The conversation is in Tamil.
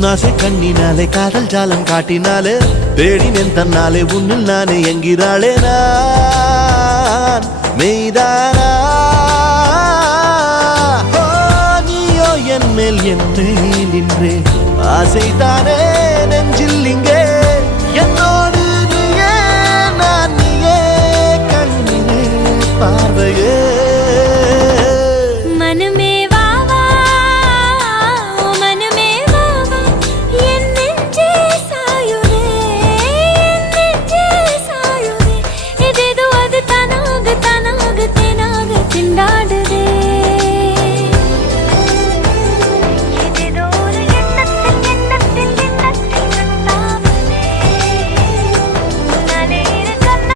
உன்னாசை கண்ணினாலே காதல் ஜாலம் காட்டினாலே தேடினேன் தன்னாலே உன்னில் நானே என்கிறாளே நான் மெய்தானா நீயோ என் மேல் என்றே நின்றே ஆசைதானே